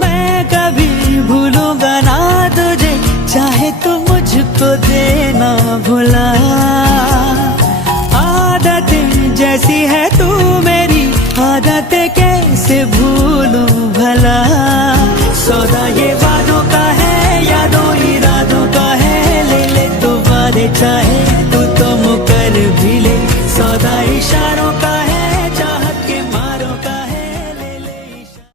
मैं कभी भूलूंगा ना तुझे, चाहे तू मुझको देना भुला।